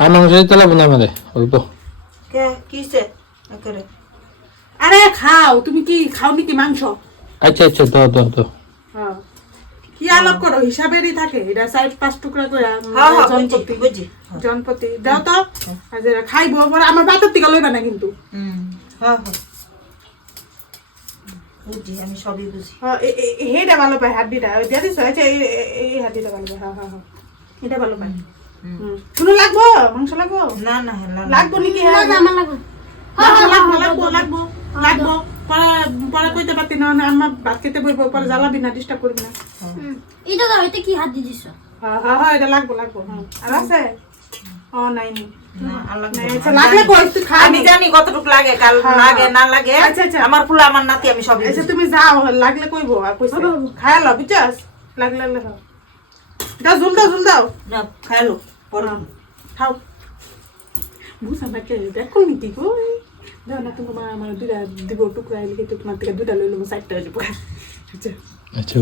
আর মাংস দিতে লাগবে না আমাদের অল্প। কে কিসে করে? আরে খাও, তুমি কি খাও নাকি মাংস? আচ্ছা আচ্ছা দাও। হ্যাঁ, কি আলাপ করো, হিসাবেরই থাকে। এটা 4-5 টুকরা করে হ্যাঁ হ্যাঁ জনপতি বুঝি জনপতি দাও তো। আর যারা খাইবো পরে আমার বাতের দিকে লইবা না কিন্তু। হ্যাঁ হ্যাঁ বুঝি, আমি সবই বুঝি। হ্যাঁ, হেটা ভালো পায়, হাড্ডিটা ওই দিয়ে দিছো। আচ্ছা, এই হাড্ডিটা ভালো পায়। হ্যাঁ হ্যাঁ হ্যাঁ, এটা ভালো পায়। শুনো, লাগবো মাংস? লাগবো না না হ্যাঁ লাগবো নাকি? হ্যাঁ মাংস লাগবো। পরে কইতে পারতি না, আম্মা ভাত খেতে বইবো, পরে জ্বালাবি না, ডিস্টার্ব করবি না। এটা দাও, এতে কি হাত দিয়ে দিছো? হ্যাঁ, এটা লাগবো। হ্যাঁ, আর আছে? ও নাই। না, আল্লাহ নাই, আচ্ছা, লাগলে কই তুই খা। আমি জানি কতটুকু লাগে, কাল লাগে না লাগে। আচ্ছা, আচ্ছা। আমার ফুলা আমার নাতি, আমি সবই আচ্ছা, বুঝি। তুমি যাও, লাগলে কইবো। আর কইছে খায়ালো, বুঝছস? লাগলে খাও। দাও, ঝুল দাও। না খাইলো পরে খাও। বুঝা না কে দেখো নাকি গো? দাও না, তোমার মা আমার দুইটা দিব টুকরা, এলিকে তো তোমার থেকে দুইটা লইলো, 4টা দিব। আচ্ছা